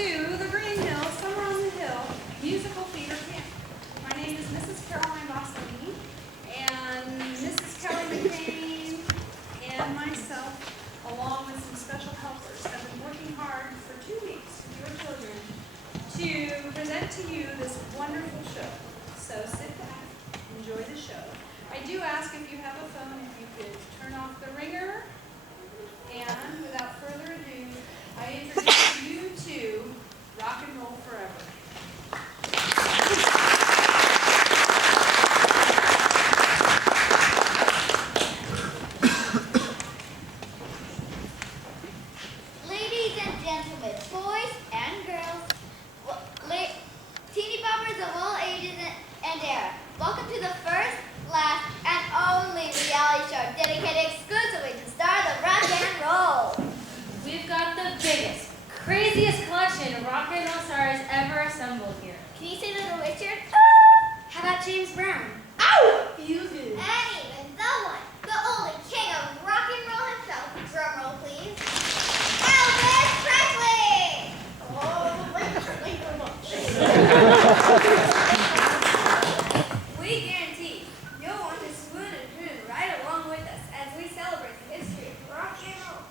to the Green Hill, Summer on the Hill musical theater camp. My name is Mrs. Caroline Bosselini, and Mrs. Kelly McCain and myself, along with some special helpers, have been working hard for 2 weeks with your children to present to you this wonderful show. So sit back, enjoy the show. I do ask if you have a phone, if you could turn off the ringer. And without further ado, I introduce you to Rock and Roll Forever. Ladies and gentlemen, boys and girls, teeny boppers of all ages and era, welcome to the first, last, and only reality show dedicated exclusively to stars of rock and roll. We've got the biggest, craziest collection of rock and roll stars ever assembled here. Can you say Little Richard? How about James Brown? Ow! Feels good. And even the one, the only king of rock and roll himself. Drum roll, please. Elvis Presley! Oh, thank you much. We guarantee you'll want to swoon and croon right along with us as we celebrate the history of rock and roll.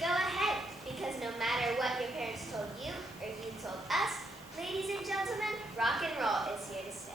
Go ahead, because no matter what your parents told you or you told us, ladies and gentlemen, rock and roll is here to stay.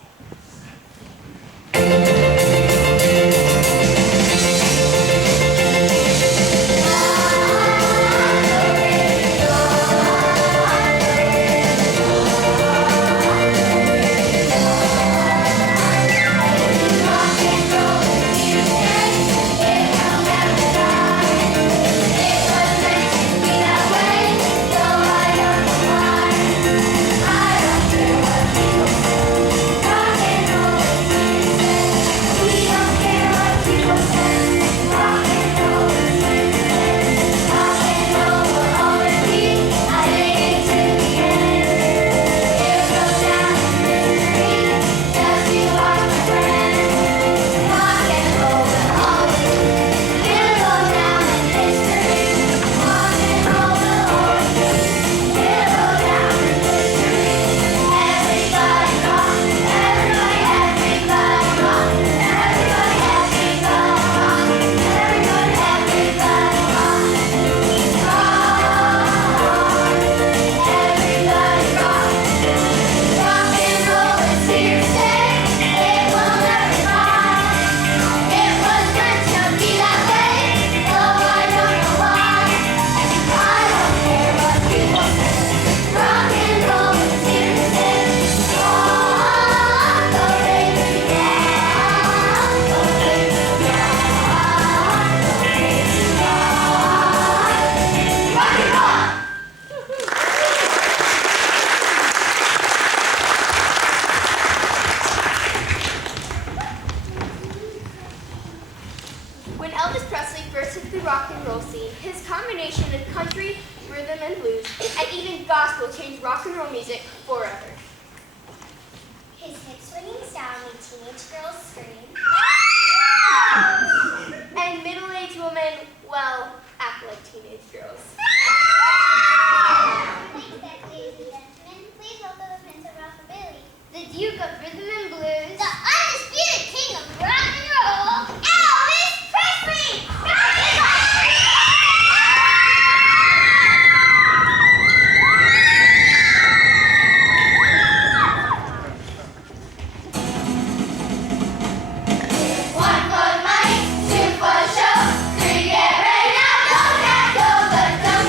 When Elvis Presley first hit the rock and roll scene, his combination of country, rhythm and blues, and even gospel changed rock and roll music forever. His hip-swinging style made teenage girls scream. And middle-aged women, well, act like teenage girls. Thanks, ladies and gentlemen. Please welcome the Prince of Rockabilly, The Duke of Rhythm and Blues, the undisputed king of rock and roll, Elvis Presley! One for the money, two for the show, three get ready now, go, cat, go, but don't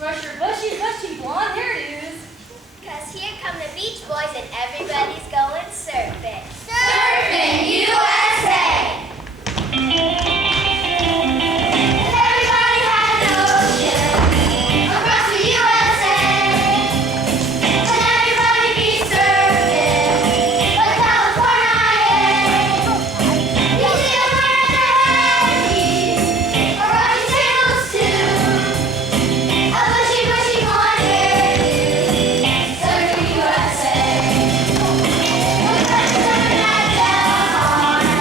Brush your bushy, bushy blonde hairdos. Cause here come the Beach Boys and everybody's going surfing. Surfing USA! Everybody has an ocean across the USA. And everybody be surfing like California. You see them wearing their headpiece or rocking sandals too. A bushy, bushy blonde hairdo. Surfing USA. Look at the sun at down.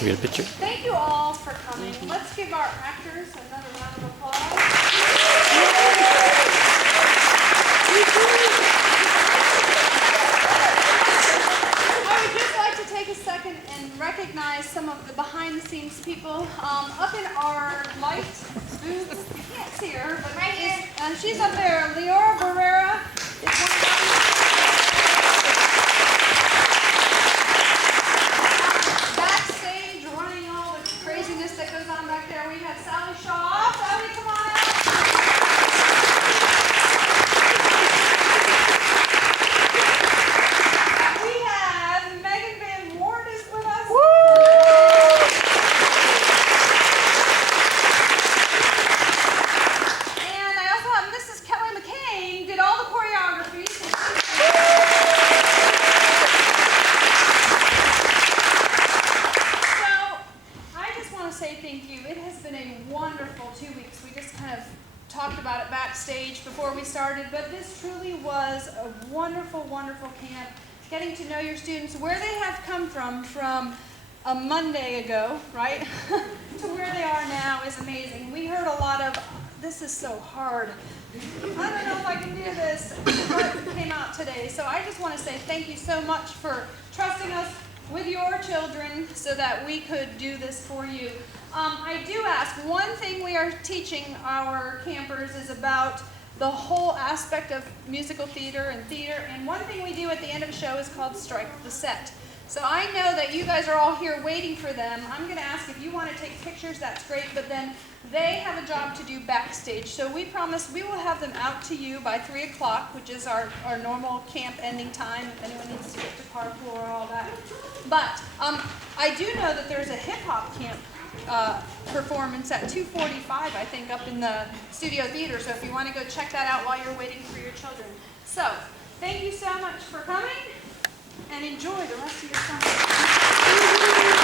We get a picture. Thank you all for coming. Let's give our actors another round of applause. I would just like to take a second and recognize some of the behind-the-scenes people. Up in our light booth, you can't see her, but Right here. she's up there. Leora Barrera is one of backstage running all the craziness that goes on back there. We have Sally Shaw. Sally, come on out. We have Megan Van Ward is with us. And I also have Mrs. Kelly McCain, did all the choreography. So, I just want to say thank you. It has been a wonderful 2 weeks. We just kind of talked about it backstage before we started, but this truly was a wonderful, wonderful camp. Getting to know your students, where they have come from a Monday ago, right, to where they are now is amazing. We heard a lot of, this is so hard. I don't know if I can do this, what came out today. So I just want to say thank you so much for trusting us with your children so that we could do this for you. I do ask, one thing we are teaching our campers is about the whole aspect of musical theater, and one thing we do at the end of a show is called Strike the Set. So I know that you guys are all here waiting for them. I'm going to ask if you want to take pictures, that's great, but then they have a job to do backstage. So we promise we will have them out to you by 3 o'clock, which is our normal camp ending time, if anyone needs to get to carpool or all that. But I do know that there's a hip-hop camp performance at 2:45, I think, up in the studio theater. So if you want to go check that out while you're waiting for your children. So thank you so much for coming, and enjoy the rest of your summer.